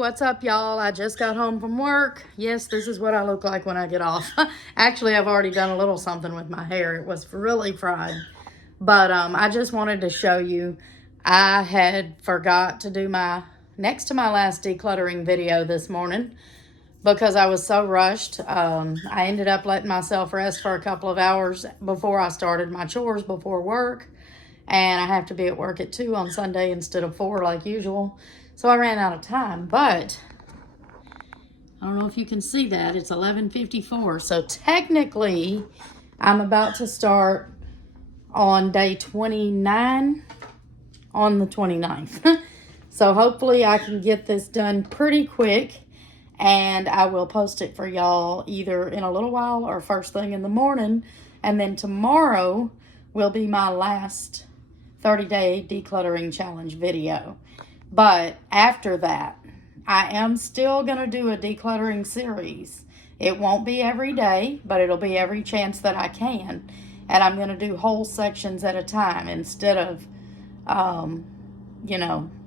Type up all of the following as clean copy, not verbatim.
what's up, y'all? I just got home from work. Yes, this is what I look like when I get off. Actually, I've already done a little something with my hair. It was really fried. But I just wanted to show you, I had forgot to do my next to my last decluttering video this morning because I was so rushed. I ended up letting myself rest for a couple of hours before I started my chores before work. And I have to be at work at 2 on Sunday instead of 4 like usual. So I ran out of time, but I don't know if you can see that. It's 11:54. So technically, I'm about to start on day 29 on the 29th. So hopefully I can get this done pretty quick, and I will post it for y'all either in a little while or first thing in the morning. And then tomorrow will be my last 30-day decluttering challenge video. But after that, I am still going to do a decluttering series. It won't be every day, but it'll be every chance that I can. And I'm going to do whole sections at a time instead of,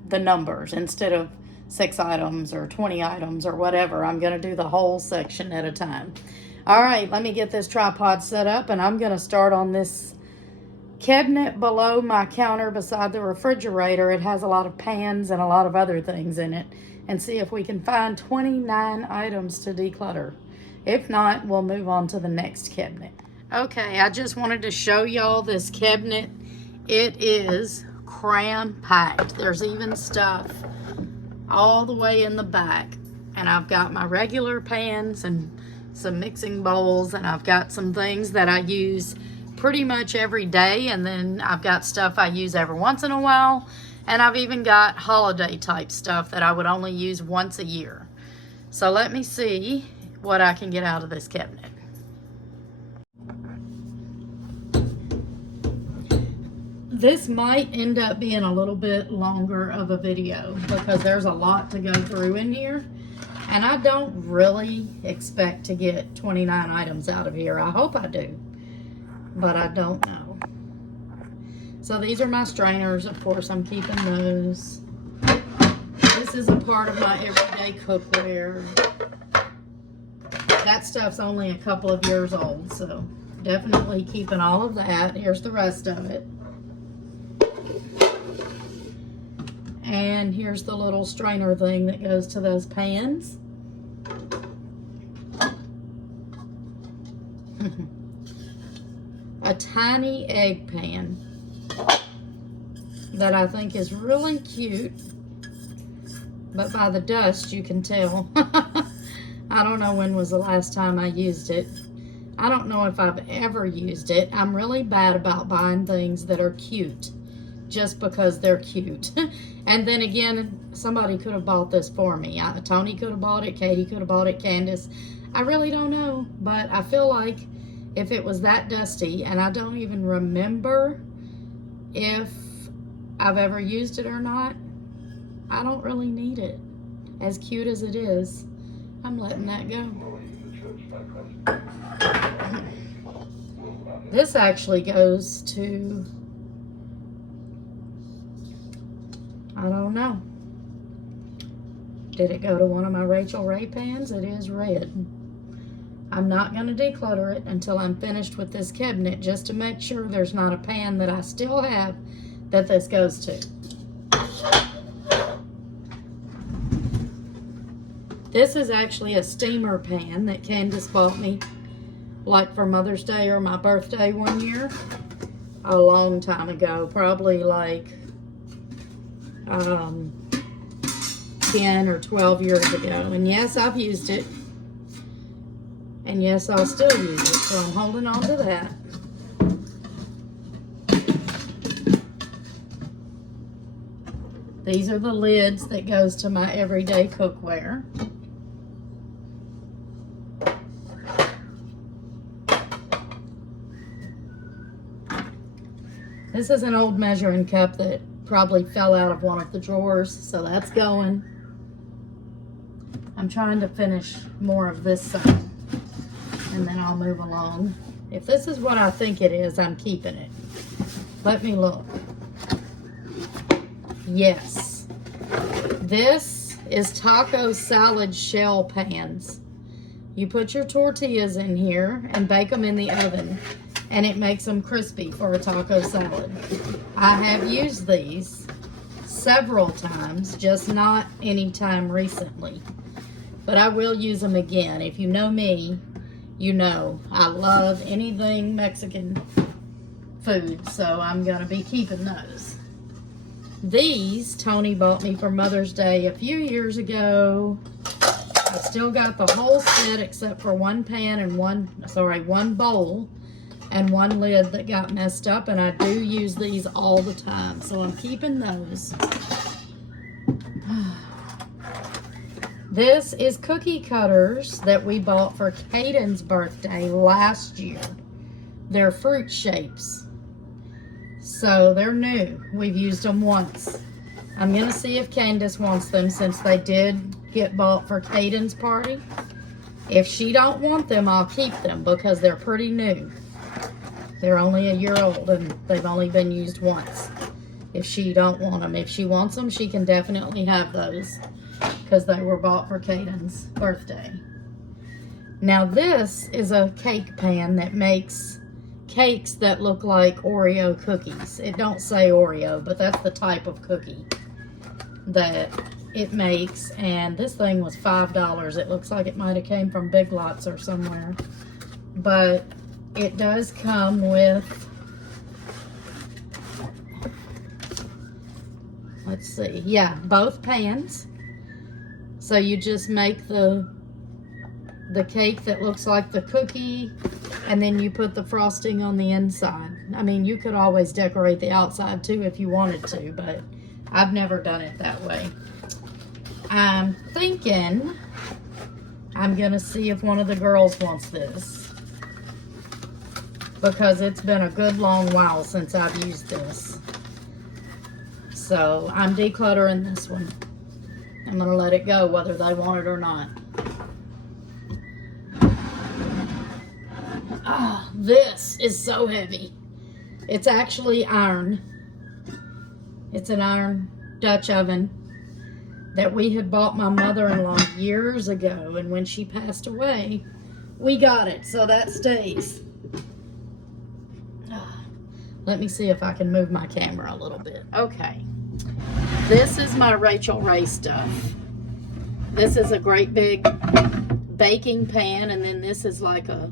the numbers. Instead of 6 items or 20 items or whatever, I'm going to do the whole section at a time. All right, let me get this tripod set up, and I'm going to start on this cabinet below my counter beside the refrigerator. It has a lot of pans and a lot of other things in it, and see if we can find 29 items to declutter. If not, we'll move on to the next cabinet. Okay, I just wanted to show y'all this cabinet. It is cram-packed. There's even stuff all the way in the back, and I've got my regular pans and some mixing bowls, and I've got some things that I use pretty much every day, and then I've got stuff I use every once in a while, and I've even got holiday type stuff that I would only use once a year. So let me see what I can get out of this cabinet. This might end up being a little bit longer of a video because there's a lot to go through in here, and I don't really expect to get 29 items out of here. I hope I do, but I don't know. So these are my strainers. Of course, I'm keeping those. This is a part of my everyday cookware. That stuff's only a couple of years old, so definitely keeping all of that. Here's the rest of it. And here's the little strainer thing that goes to those pans. A tiny egg pan that I think is really cute, but by the dust you can tell. I don't know when was the last time I used it. I don't know if I've ever used it. I'm really bad about buying things that are cute just because they're cute. And then again, somebody could have bought this for me. Tony could have bought it, Katie could have bought it, Candace. I really don't know, but I feel like if it was that dusty, and I don't even remember if I've ever used it or not, I don't really need it. As cute as it is, I'm letting that go. This actually goes to, I don't know. Did it go to one of my Rachel Ray pans? It is red. I'm not going to declutter it until I'm finished with this cabinet, just to make sure there's not a pan that I still have that this goes to. This is actually a steamer pan that Candace bought me, like for Mother's Day or my birthday one year, a long time ago, probably like 10 or 12 years ago. And yes, I've used it. And yes, I'll still use it, so I'm holding on to that. These are the lids that goes to my everyday cookware. This is an old measuring cup that probably fell out of one of the drawers, so that's going. I'm trying to finish more of this side, and then I'll move along. If this is what I think it is, I'm keeping it. Let me look. Yes. This is taco salad shell pans. You put your tortillas in here and bake them in the oven, and it makes them crispy for a taco salad. I have used these several times, just not any time recently. But I will use them again. If you know me, you know I love anything Mexican food, so I'm gonna be keeping those. These Tony bought me for Mother's Day a few years ago. I still got the whole set except for one pan and one bowl and one lid that got messed up, and I do use these all the time, so I'm keeping those. This is cookie cutters that we bought for Caden's birthday last year. They're fruit shapes. So they're new. We've used them once. I'm going to see if Candace wants them since they did get bought for Caden's party. If she don't want them, I'll keep them because they're pretty new. They're only a year old and they've only been used once. If she don't want them. If she wants them, she can definitely have those because they were bought for Caden's birthday. Now this is a cake pan that makes cakes that look like Oreo cookies. It don't say Oreo, but that's the type of cookie that it makes. And this thing was $5. It looks like it might have came from Big Lots or somewhere. But it does come with, let's see, yeah, both pans. So you just make the cake that looks like the cookie, and then you put the frosting on the inside. I mean, you could always decorate the outside too if you wanted to, but I've never done it that way. I'm thinking I'm gonna see if one of the girls wants this, because it's been a good long while since I've used this. So I'm decluttering this one. I'm gonna let it go whether they want it or not. Ah, this is so heavy. It's actually iron. It's an iron Dutch oven that we had bought my mother-in-law years ago, and when she passed away, we got it, so that stays. Let me see if I can move my camera a little bit. Okay. This is my Rachel Ray stuff. This is a great big baking pan, and then this is like a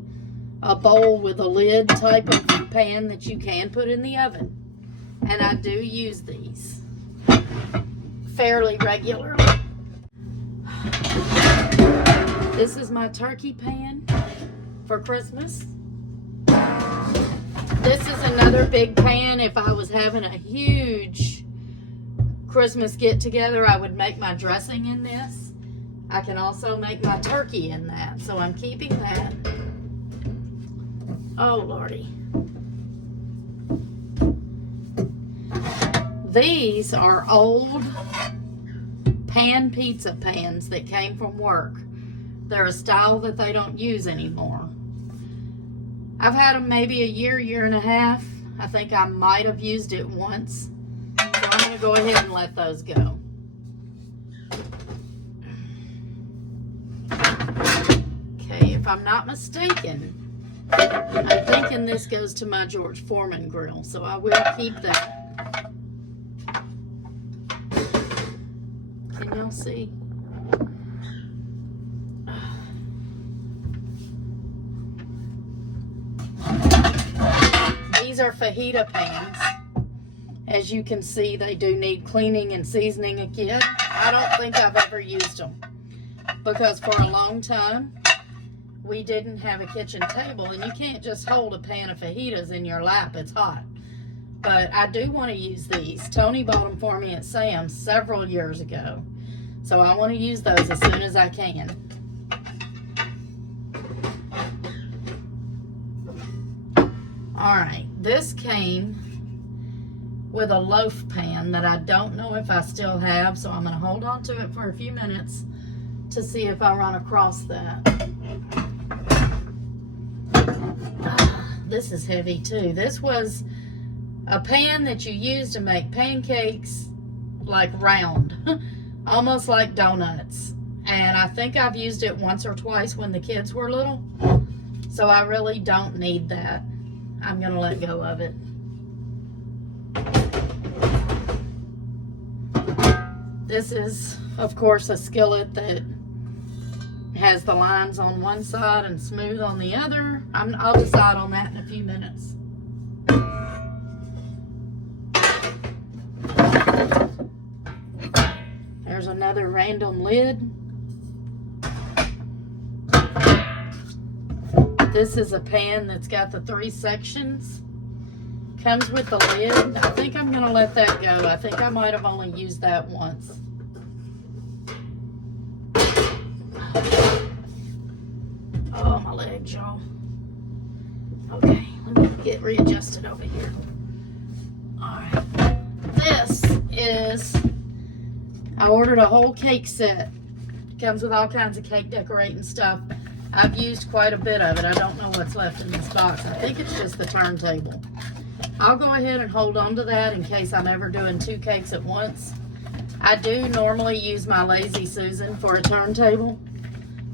bowl with a lid type of pan that you can put in the oven. And I do use these fairly regularly. This is my turkey pan for Christmas. This is another big pan. If I was having a huge Christmas get-together, I would make my dressing in this. I can also make my turkey in that, so I'm keeping that. Oh, Lordy. These are old pan pizza pans that came from work. They're a style that they don't use anymore. I've had them maybe a year, year and a half. I think I might have used it once. So I'm going to go ahead and let those go. Okay, if I'm not mistaken, I'm thinking this goes to my George Foreman grill, so I will keep that. Can y'all see? These are fajita pans. As you can see, they do need cleaning and seasoning again. I don't think I've ever used them because for a long time we didn't have a kitchen table, and you can't just hold a pan of fajitas in your lap. It's hot. But I do want to use these. Tony bought them for me at Sam's several years ago, so I want to use those as soon as I can. Alright, this came with a loaf pan that I don't know if I still have, so I'm going to hold on to it for a few minutes to see if I run across that. This is heavy too. This was a pan that you use to make pancakes, like round, almost like donuts. And I think I've used it once or twice when the kids were little. So I really don't need that. I'm gonna let go of it. This is, of course, a skillet that has the lines on one side and smooth on the other. I'll decide on that in a few minutes. There's another random lid. This is a pan that's got the 3 sections. Comes with the lid. I think I'm gonna let that go. I think I might have only used that once. Oh, my legs, y'all. Okay, let me get readjusted over here. Alright. This is, I ordered a whole cake set. Comes with all kinds of cake decorating stuff. I've used quite a bit of it. I don't know what's left in this box. I think it's just the turntable. I'll go ahead and hold on to that in case I'm ever doing 2 cakes at once. I do normally use my Lazy Susan for a turntable,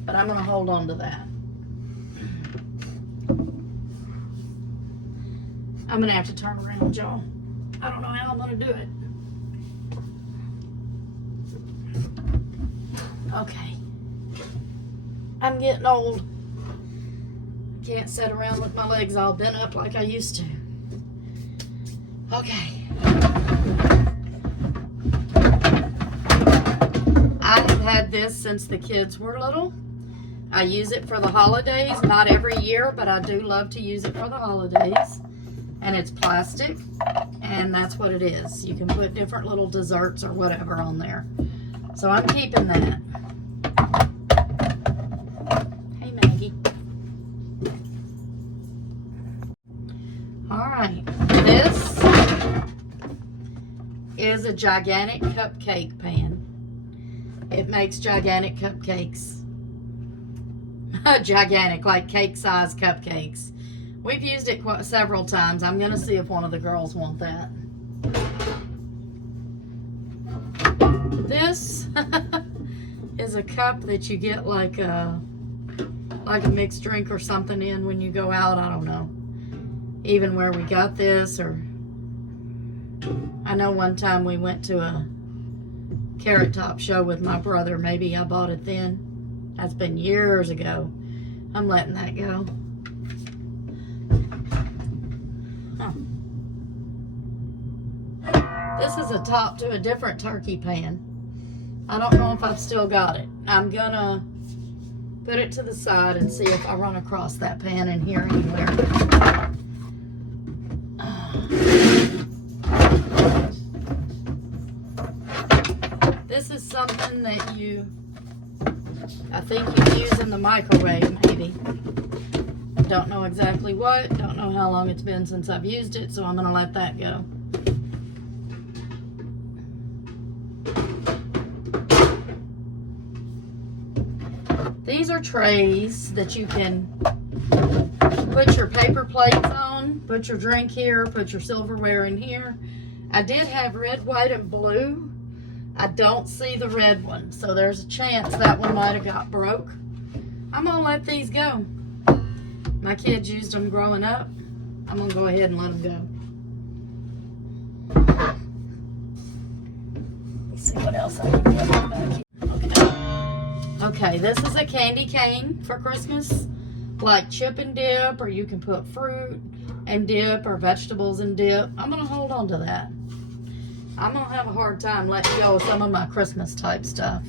but I'm going to hold on to that. I'm going to have to turn around, y'all. I don't know how I'm going to do it. Okay. I'm getting old. Can't sit around with my legs all bent up like I used to. Okay. I have had this since the kids were little. I use it for the holidays, not every year, but I do love to use it for the holidays. And it's plastic, and that's what it is. You can put different little desserts or whatever on there. So I'm keeping that. Hey, Maggie. All right, this is a gigantic cupcake pan. It makes gigantic cupcakes. Gigantic, like cake-size cupcakes. We've used it several times. I'm going to see if one of the girls want that. This is a cup that you get like a mixed drink or something in when you go out. I don't know even where we got this, or I know one time we went to a Carrot Top show with my brother. Maybe I bought it then. That's been years ago. I'm letting that go. This is a top to a different turkey pan. I don't know if I've still got it. I'm gonna put it to the side and see if I run across that pan in here anywhere. This is something that I think you use in the microwave, maybe. Don't know exactly what. Don't know how long it's been since I've used it, so I'm gonna let that go. These are trays that you can put your paper plates on, put your drink here, put your silverware in here. I did have red, white, and blue. I don't see the red one, so there's a chance that one might have got broke. I'm gonna let these go. My kids used them growing up. I'm gonna go ahead and let them go. Let's see what else I can get back here. Okay, this is a candy cane for Christmas, like chip and dip, or you can put fruit and dip or vegetables and dip. I'm gonna hold on to that. I'm gonna have a hard time letting go of some of my Christmas type stuff.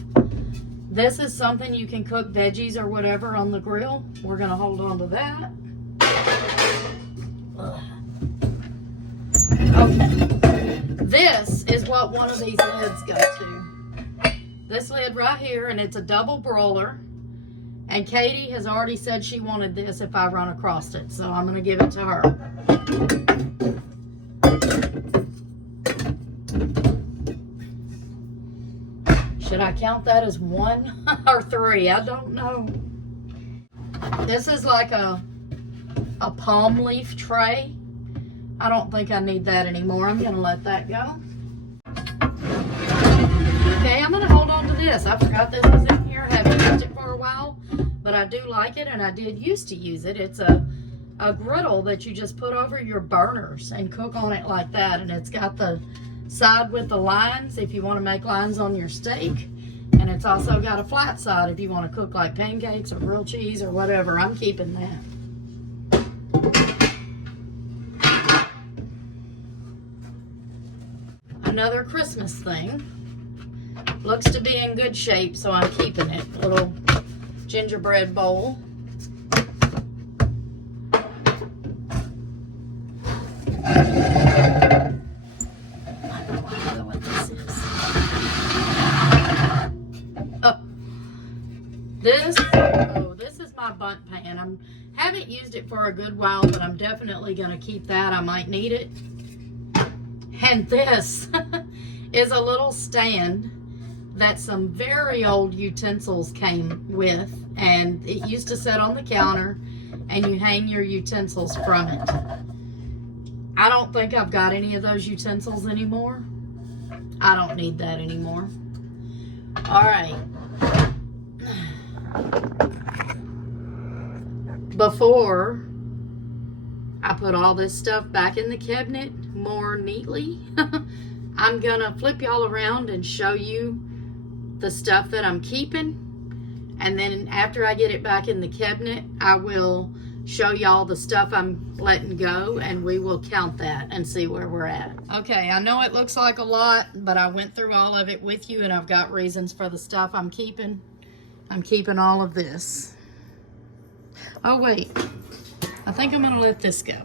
This is something you can cook veggies or whatever on the grill. We're gonna hold on to that. Okay, this is what one of these lids go to. This lid right here, and it's a double broiler. And Katie has already said she wanted this if I run across it, so I'm gonna give it to her. Should I count that as 1 or 3? I don't know. This is like a palm leaf tray. I don't think I need that anymore. I'm gonna let that go. Okay, I'm gonna hold on to this. I forgot this was in here. I haven't used it for a while, but I do like it, and I did used to use it. It's a griddle that you just put over your burners and cook on it like that, and it's got the side with the lines if you want to make lines on your steak, and it's also got a flat side if you want to cook like pancakes or grilled cheese or whatever. I'm keeping that. Another Christmas thing. Looks to be in good shape, so I'm keeping it. A little gingerbread bowl. This is my bundt pan. I haven't used it for a good while, but I'm definitely going to keep that. I might need it. And this is a little stand that some very old utensils came with, and it used to sit on the counter and you hang your utensils from it. I don't think I've got any of those utensils anymore. I don't need that anymore. All right. Before I put all this stuff back in the cabinet more neatly, I'm gonna flip y'all around and show you the stuff that I'm keeping, and then after I get it back in the cabinet, I will show y'all the stuff I'm letting go, and we will count that and see where we're at. Okay, I know it looks like a lot, but I went through all of it with you, and I've got reasons for the stuff I'm keeping. I'm keeping all of this. Oh wait, I think I'm gonna let this go.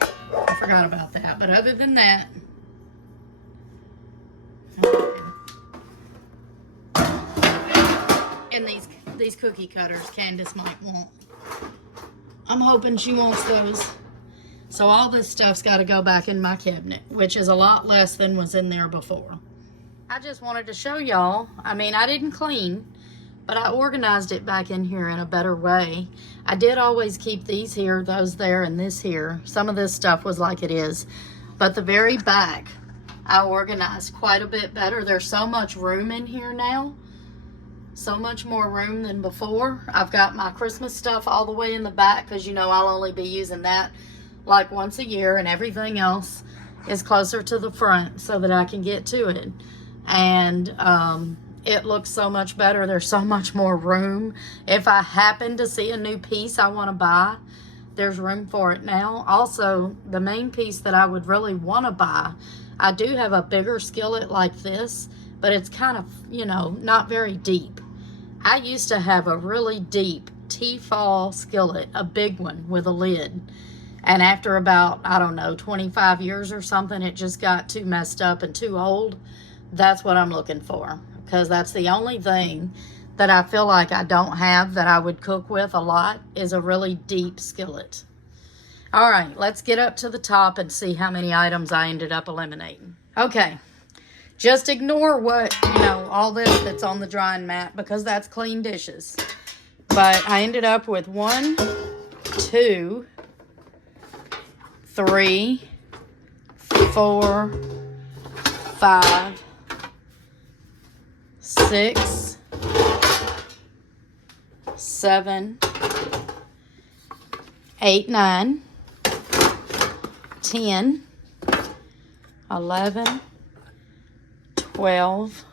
I forgot about that, but other than that, and these cookie cutters Candace might want. I'm hoping she wants those. So all this stuff's got to go back in my cabinet, which is a lot less than was in there before. I just wanted to show y'all. I mean, I didn't clean, but I organized it back in here in a better way. I did always keep these here, those there, and this here. Some of this stuff was like it is. But the very back, I organized quite a bit better. There's so much room in here now. So much more room than before. I've got my Christmas stuff all the way in the back because, you know, I'll only be using that like once a year, and everything else is closer to the front so that I can get to it. And it looks so much better. There's so much more room. If I happen to see a new piece I want to buy, there's room for it now. Also, the main piece that I would really want to buy, I do have a bigger skillet like this, but it's kind of, you know, not very deep. I used to have a really deep Tefal skillet, a big one with a lid. And after about, I don't know, 25 years or something, it just got too messed up and too old. That's what I'm looking for, because that's the only thing that I feel like I don't have that I would cook with a lot is a really deep skillet. All right, let's get up to the top and see how many items I ended up eliminating. Okay, just ignore what, you know, all this that's on the drying mat because that's clean dishes. But I ended up with 1, 2, 3, 4, 5, 6, 7, 8, 9, 10, 11, 12,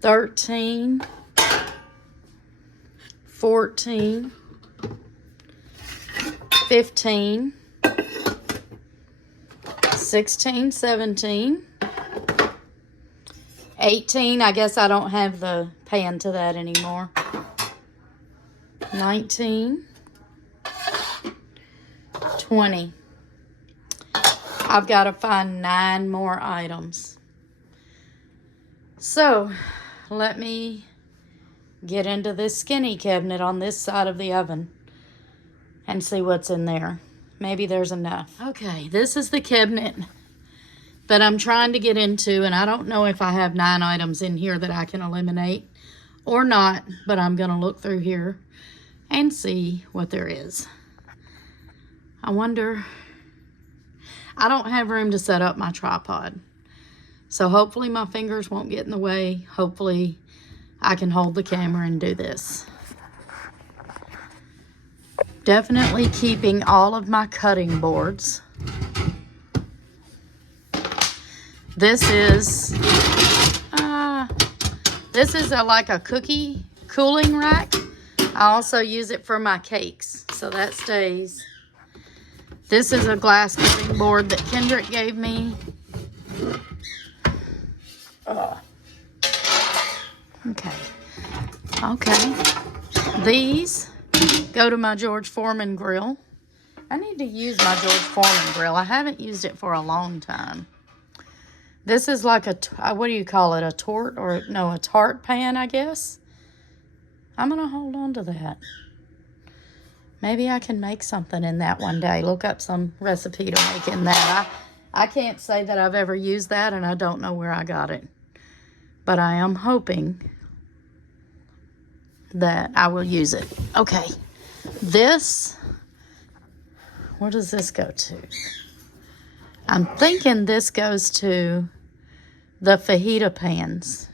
13, 14, 15, 16, 17, 18. I guess I don't have the pan to that anymore. 19, 20. I've got to find 9 more items. So, let me get into this skinny cabinet on this side of the oven and see what's in there. Maybe there's enough. Okay, this is the cabinet that I'm trying to get into, and I don't know if I have 9 items in here that I can eliminate or not, but I'm going to look through here and see what there is. I wonder, I don't have room to set up my tripod. So hopefully my fingers won't get in the way. Hopefully I can hold the camera and do this. Definitely keeping all of my cutting boards. This is like a cookie cooling rack. I also use it for my cakes, so that stays. This is a glass cutting board that Kendrick gave me. Okay. These go to my George Foreman grill. I need to use my George Foreman grill. I haven't used it for a long time. This is like a, what do you call it? A tort or no, a tart pan, I guess. I'm going to hold on to that. Maybe I can make something in that one day. Look up some recipe to make in that. I can't say that I've ever used that, and I don't know where I got it. But I am hoping that I will use it. Okay. This, where does this go to? I'm thinking this goes to the fajita pans.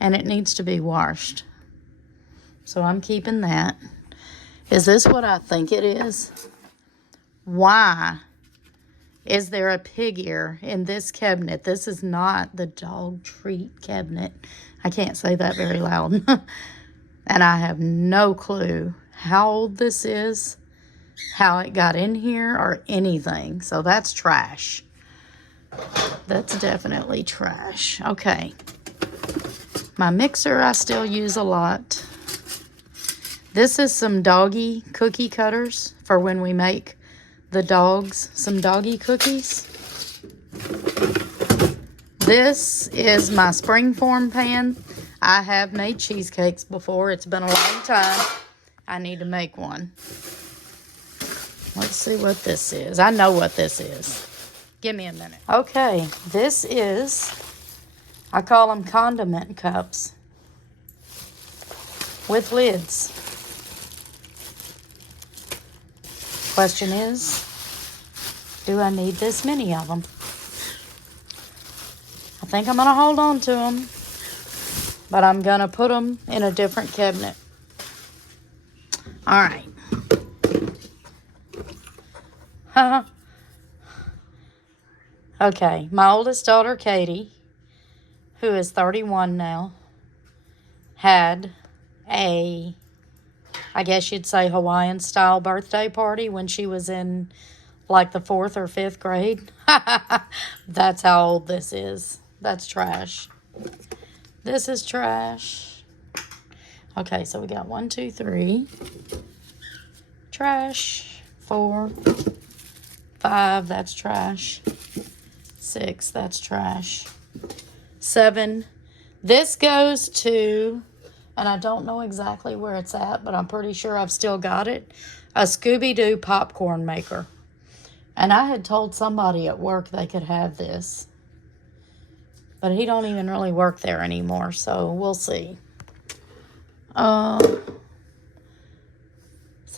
And it needs to be washed. So I'm keeping that. Is this what I think it is? Why is there a pig ear in this cabinet? This is not the dog treat cabinet. I can't say that very loud. And I have no clue how old this is, how it got in here, or anything. So that's trash. That's definitely trash. Okay. My mixer I still use a lot. This is some doggy cookie cutters for when we make the dogs some doggy cookies. This is my springform pan. I have made cheesecakes before. It's been a long time. I need to make one. Let's see what this is. I know what this is. Give me a minute. Okay, this is, I call them condiment cups with lids. Question is, do I need this many of them? I think I'm going to hold on to them, but I'm going to put them in a different cabinet. All right. Okay, my oldest daughter, Katie, who is 31 now, had a, I guess you'd say, Hawaiian-style birthday party when she was in, like, the 4th or 5th grade. That's how old this is. That's trash. This is trash. Okay, so we got 1, 2, 3. Trash. 4. 5, that's trash. 6, that's trash. 7. This goes to, and I don't know exactly where it's at, but I'm pretty sure I've still got it, a Scooby-Doo popcorn maker. And I had told somebody at work they could have this. But he don't even really work there anymore, so we'll see. So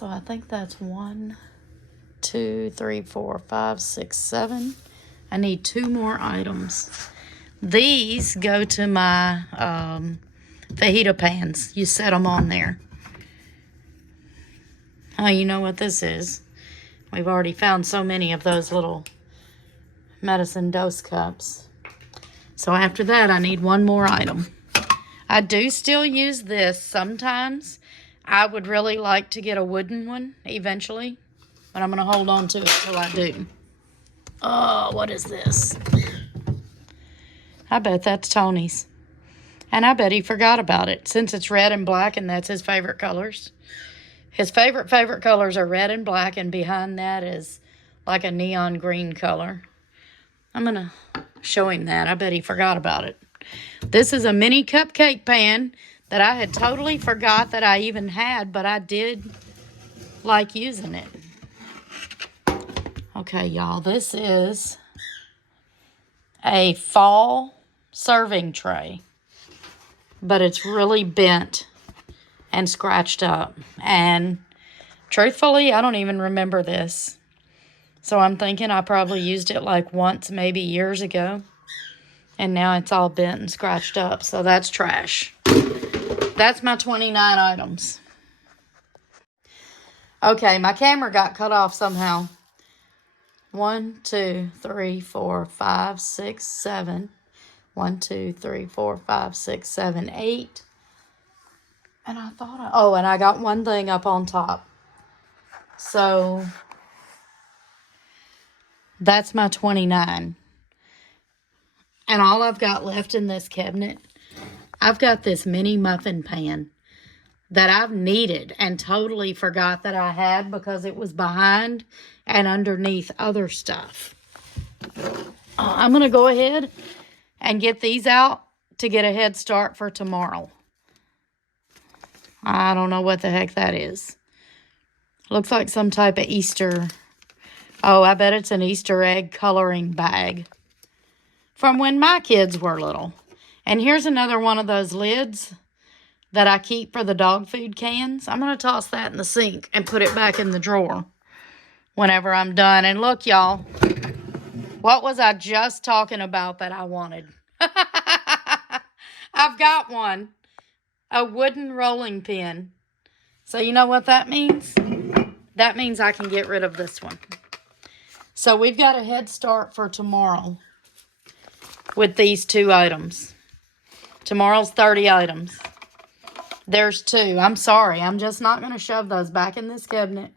I think that's 1, 2, 3, 4, 5, 6, 7. I need 2 more items. These go to my fajita pans. You set them on there. Oh, you know what this is. We've already found so many of those little medicine dose cups. So after that, I need 1 more item. I do still use this sometimes. I would really like to get a wooden one eventually, but I'm going to hold on to it till I do. Oh, what is this? I bet that's Tony's. And I bet he forgot about it since it's red and black and that's his favorite colors. His favorite colors are red and black, and behind that is like a neon green color. I'm going to show him that. I bet he forgot about it. This is a mini cupcake pan that I had totally forgot that I even had, but I did like using it. Okay, y'all, this is a fall serving tray, but it's really bent and scratched up. And truthfully, I don't even remember this. So I'm thinking I probably used it like once, maybe years ago. And now it's all bent and scratched up. So that's trash. That's my 29 items. Okay, my camera got cut off somehow. 1, 2, 3, 4, 5, 6, 7. 1, 2, 3, 4, 5, 6, 7, 8. And I thought, oh, and I got one thing up on top. So that's my 29. And all I've got left in this cabinet, I've got this mini muffin pan that I've needed and totally forgot that I had because it was behind and underneath other stuff. I'm going to go ahead and get these out to get a head start for tomorrow. I don't know what the heck that is. Looks like some type of Easter. Oh, I bet it's an Easter egg coloring bag from when my kids were little. And here's another one of those lids that I keep for the dog food cans. I'm going to toss that in the sink and put it back in the drawer whenever I'm done. And look, y'all, what was I just talking about that I wanted? I've got one. A wooden rolling pin. So you know what that means? That means I can get rid of this one. So we've got a head start for tomorrow with these 2 items. Tomorrow's 30 items. There's 2. I'm sorry. I'm just not going to shove those back in this cabinet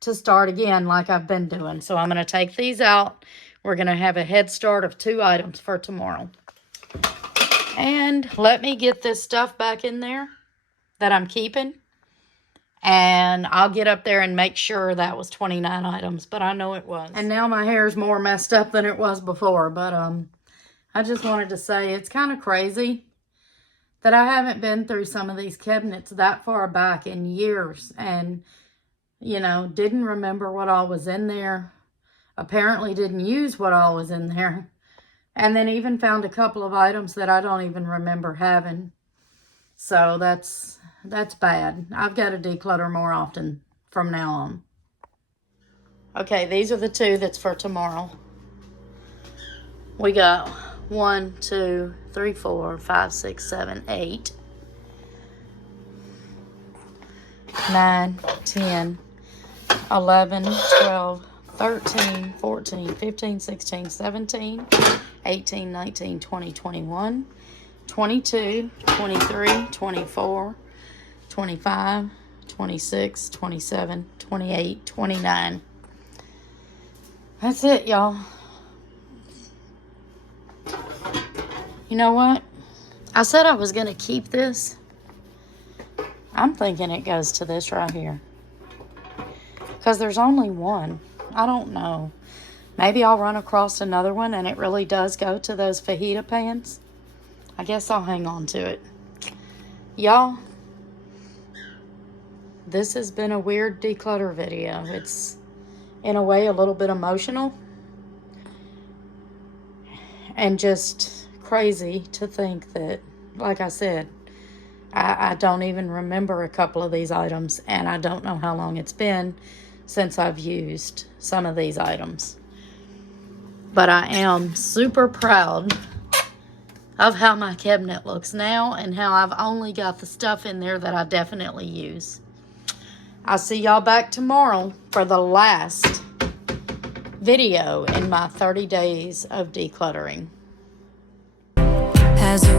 to start again like I've been doing. So I'm going to take these out. We're going to have a head start of 2 items for tomorrow. And let me get this stuff back in there that I'm keeping. And I'll get up there and make sure that was 29 items. But I know it was. And now my hair's more messed up than it was before. But I just wanted to say it's kind of crazy that I haven't been through some of these cabinets that far back in years. And, you know, didn't remember what all was in there. Apparently didn't use what all was in there. And then even found a couple of items that I don't even remember having. So that's bad. I've got to declutter more often from now on. Okay, these are the 2 that's for tomorrow. We got 1, 2, 3, 4, 5, 6, 7, 8, 9, 10, 11, 12, 13, 14, 15, 16, 17, 18, 19, 20, 21, 22, 23, 24, 25, 26, 27, 28, 29. That's it, y'all. You know what? I said I was going to keep this. I'm thinking it goes to this right here. Because there's only one. I don't know. Maybe I'll run across another one and it really does go to those fajita pans. I guess I'll hang on to it. Y'all, this has been a weird declutter video. It's, in a way, a little bit emotional. And just crazy to think that, like I said, I don't even remember a couple of these items. And I don't know how long it's been since I've used some of these items. But I am super proud of how my cabinet looks now and how I've only got the stuff in there that I definitely use. I'll see y'all back tomorrow for the last video in my 30 days of decluttering. Has a